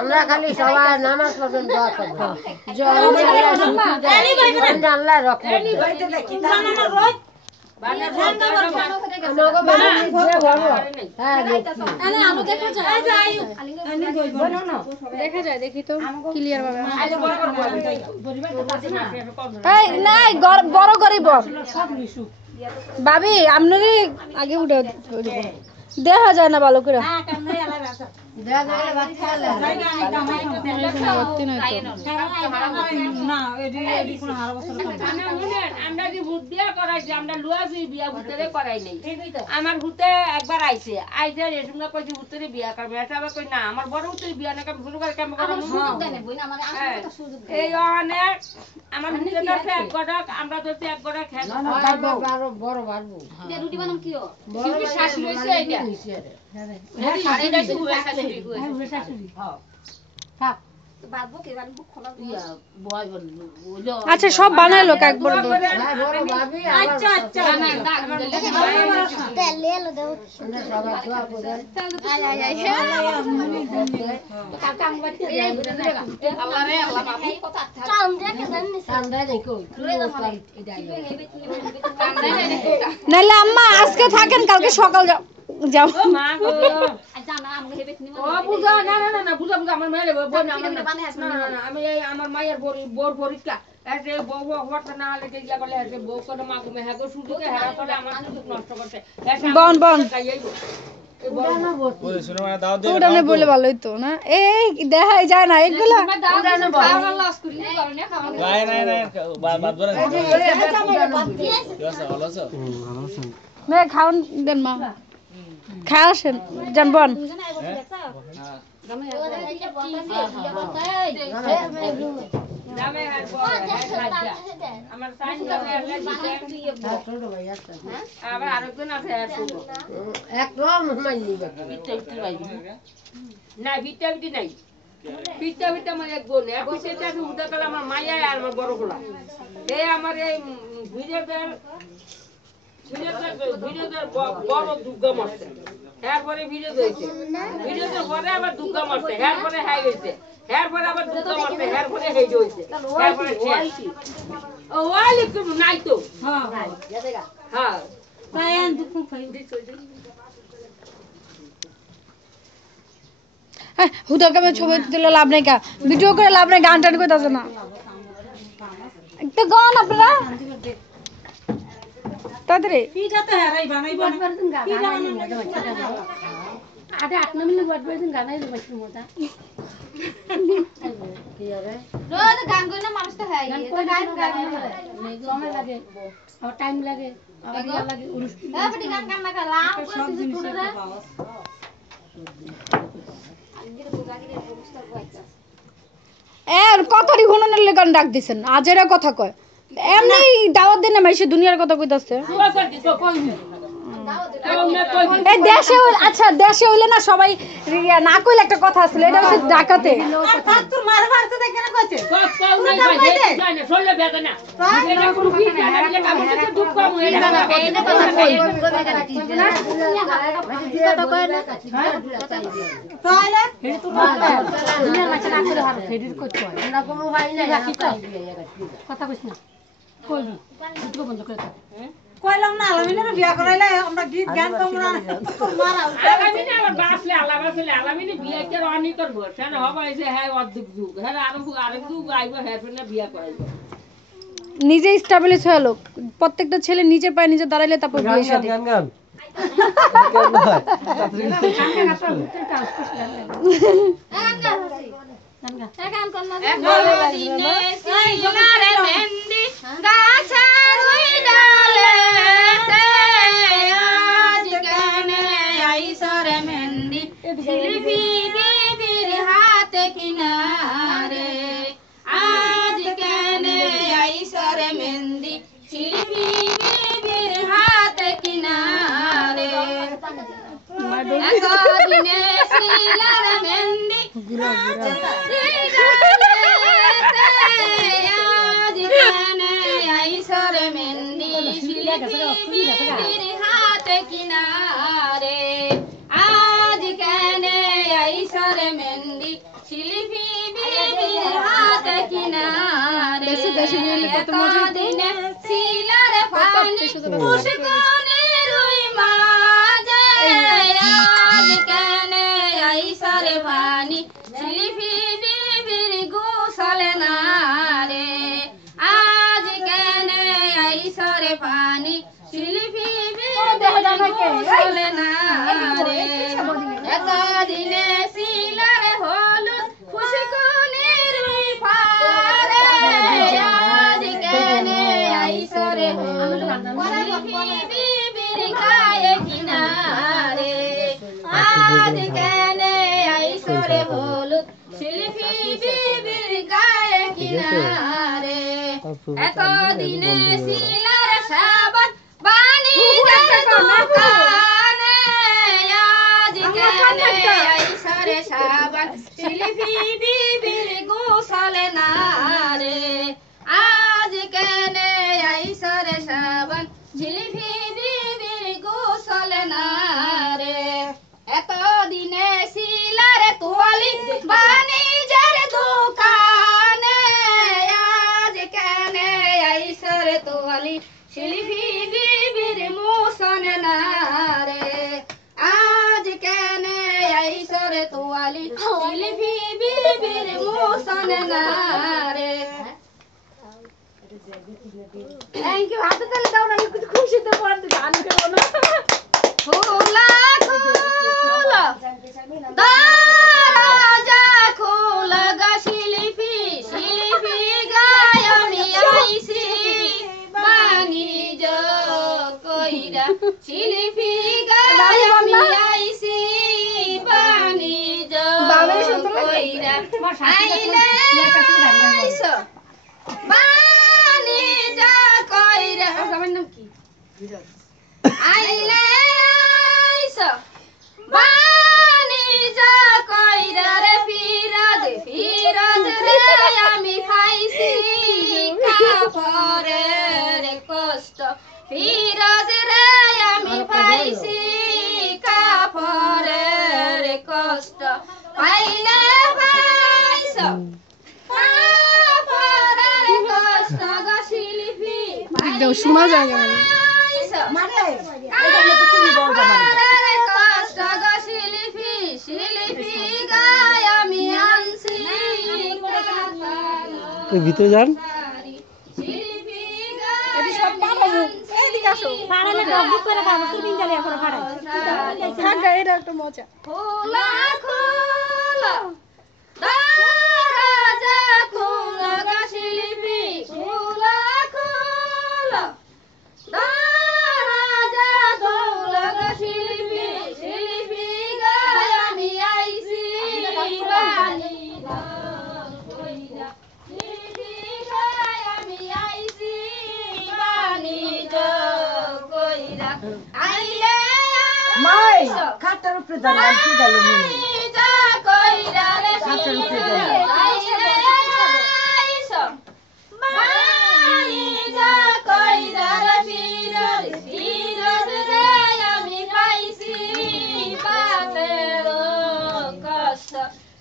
আমরা খালি সবাই নামাজ পড়বেন দোয়া করবেন আল্লাহ রহমত দেখা যায় দেখি তো ক্লিয়ার ভাবে বড় গরিব ভাবি আপনারই আগে উঠে দেখা যায় না ভালো করে আমার ভূতে একবার আইছে আইসে রেশমা কইছে ভূতের বিয়া করবে এটা আবার কই না আমার বড় ভূতের বিয়া না কেমন শুরু করে কেমন করব এই অনেক আমার ভূতে দরছে এক গড়ক আমরা দরছে এক গড়ক খেল বড় বাড়বো রুটি বানাম কিও শিউটি শাশুড়ি হইছে এইটা হ্যাঁ এটা শুরু শাশুড়ি শাশুড়ি হ্যাঁ থাক আচ্ছা সব বানায় লোক একবার আচ্ছা আচ্ছা নাইলে আম্মা আজকে থাকেন কালকে সকাল যাও যাও মা গো ও বুঝা না না না বুঝা বুঝা আমার মেয়ে বোন আমার না আমি এই আমার মায়ের বোর পরীক্ষা এসে বউ হওয়াটা না হলে গিয়া বলে এসে বউ করে মা গুমে হাগো সুযোগে হারা করে আমার সুযোগ নষ্ট করতে বন বন উড়ানে বলে ভালোই তো না এই দেখাই যায় না এগুলা খাওয়ান দেন মা খাওয়া আসেন যান বন নাই ভিটা ভিটি নাই ভিটা ভিটা আমার এক বোন এখন সেটা উঠে গেল আমার মাইয়া আর আমার বড় গোলা এই আমার এই ভিড়েদের বড় দুর্গা মারছে এরপরে ভিডিও হয়েছে ভিডিওর পরে আবার দুর্গা মারছে এরপরে হাই হয়েছে এরপরে আবার দুর্গা মারছে এরপরে হেই হয়েছে এরপরে ও ওয়ালাইকুম নাই তো হ্যাঁ হ্যাঁ পায়ন দুঃখ খাই হুদা কামে ছবি তুলে লাভ নাই কা ভিডিও করে লাভ নাই গান টান কইতাছ না একটা গান আপনারা তাড়াতাড়ি পিঠাতে হারাই বানাই আরে 8 মিনিট ওয়াট বাজেন গানাই লইছি মোটা কি আরে রোজ গান কই না মানুষ তো হয় এটা গান সময় লাগে আর টাইম লাগে আর ইয়া লাগে হ্যাঁ বড়ি গান গান না লাভ করে কিছু করে রে এর কতরি হুননের লেগান ডাক দিছেন আজেরা কথা কয় এমনি দাওয়াত দেন না মাইছে দুনিয়ার কথা কইতাছে এই দেশে আচ্ছা দেশে হইলে না সবাই না কইলে একটা কথা আছিল এটা হচ্ছে ঢাকাতে তোর মার মারতে দেখে না কইছে কও নাই ভাই জানে শুনলে বেদা না এটা কোন কি জানা বলে কাপড় থেকে দুঃখ কম হয়ে না এটা কথা কই কথা কই না তাইলে হেডি তো দুনিয়ার মাঝে না করে হার হেডির করতে হয় আমরা কোন ভাই না কথা কইছ না কইবি দুটো বন্ধ করে দাও কইলাম না আলামিনের বিয়া করাইলে আমরা গীত গান তোমরা মারা আলামিনে আবার বাসলে আলামিনে বিয়া কে রানি করব সেন হবাইছে হ্যাঁ অদ্ভুত যুগ হ্যাঁ আরেক যুগ আইবো হ্যাঁ বিয়া করাইবো নিজে স্টেবলিশ হয়ে লোক প্রত্যেকটা ছেলে নিজের পায়ে নিজে দাঁড়াইলে তারপর বিয়ে শাদী গান গান मेहंदी शिल्पी बेबीर हाथ किनारे একদিনে শিলার মেহেন্দি আজ কেনে আইসর মেহেন্দি শিল্পীর হাতে কিনারে আজ কেনে আইসর মেহেন্দি শিল্পী বিবির হাতে কিনারে এতদিনে শিলার পানি পুষ্কনে রুই মাঝে আজ কেনে আইসর পানি শিল্পী বিবির গোসল নারে আজ কেনে আইসর পানি শিল্পী বিবির গোসল নারে এতদিনে শিলার হলুদ পুষ্কনে রুই পারে আজ কেনে আইসর হলুদ শিল্পী বিবির গায়ে কিনারে আজ কেনে আইসর হলুদ শিল্পী বিবির গায়ে কিনারে এতদিনে শিলার সাবান বাণিজ্যের দোকানে আজ কেনে আইসর সাবান শিল্পী বিবির গোসল নারে আজ কেনে আইসর সাবান শিল্পী বিবির গোসল নারে এতদিনে শিলার তোয়ালি বাণিজ্যের দোকানে আজ কেনে আইসর তোয়ালি শিল্পী বিবির মোশন নারে আজ কেনে আইসর তোয়ালি শিল্পী বিবির মোশন নারে থ্যাংক ইউ হাতে তালে দাও না একটু খুশিতে পড়তে গান করো না খোলা খোলা দরজা খোলা গা শিল্পী শিল্পী গায় আমি আইছি বাণিজ্য কইরা শিল্পী গায় আমি আইছি বাণিজ্য কইরা আইলে আইছো বাণিজ্য কইরা আমার নাম কি আইলে আইছো বাণিজ্য কইরা রে ফিরোজ ফিরোজ রে আমি খাইছি কাপড়ের কষ্ট ফিরোজ রে আমি পাইছি কাপড়ের কষ্ট পাইলে পাইছো কাপড়ের কষ্ট গো শিল্পী শোনা যায় না মানে এটা তো তুমি বলবা মানে কষ্ট গো শিল্পী শিল্পী গায় আমি আনছি তো ভিতরে যান শিল্পী এটি সব পাড়াবো এইদিকে আসো পাড়ালে ডগ করে খাবো তুমি জানি এখন পাড়াই থাকা এটা একটা মজা খোলা খোলা দরজা খোলা গো শিল্পী খোলা খোলা দরজা খোলা গো শিল্পী শিল্পী গায় আমি আইছি বাণিজ্য কইরা শিল্পী গায় আমি আইছি বাণিজ্য কইরা আইলে মাই খাটার উপরে দাঁড়ান কি গেল মিনি বাণিজ্য কইরা রে শিল্পী আইলে আইছো বাণিজ্য কইরা রে ফিরোজ ফিরোজ রে আমি পাইছি পাতের কষ্ট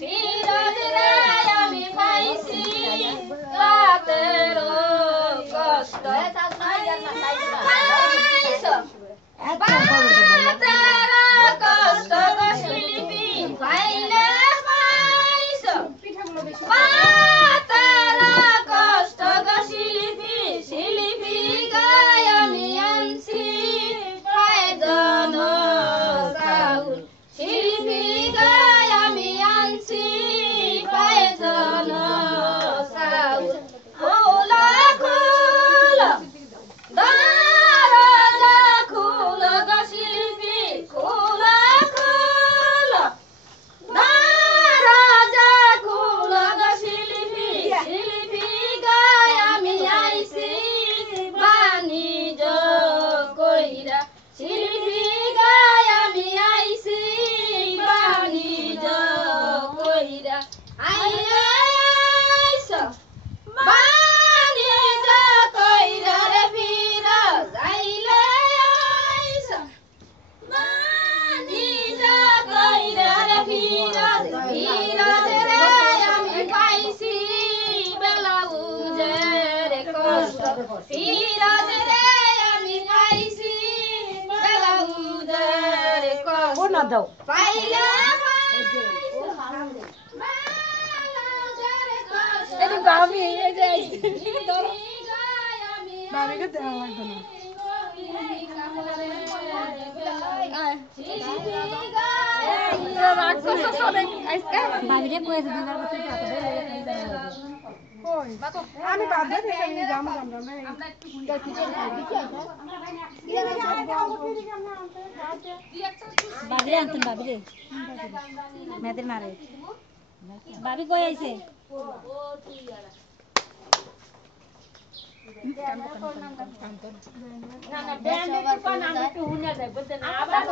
ফিরোজ রে আমি পাইছি পাতের কষ্ট পাইছো পাতের কষ্ট গো শিল্পী পাইলে পাইছো না দাও পাইলে এই ভাবি এই যে ভাবিকে দেওয়া লাগবে না ভাবিরে কইছে দিনার বসে আমি বাদ দিয়ে যাম ভাবিরে আনতেন ভাবিরে মেয়েদের মারে ভাবি কই আইছে না না ব্যান্ডের দোকান আমি একটু হুনে যাই বলতে না আবার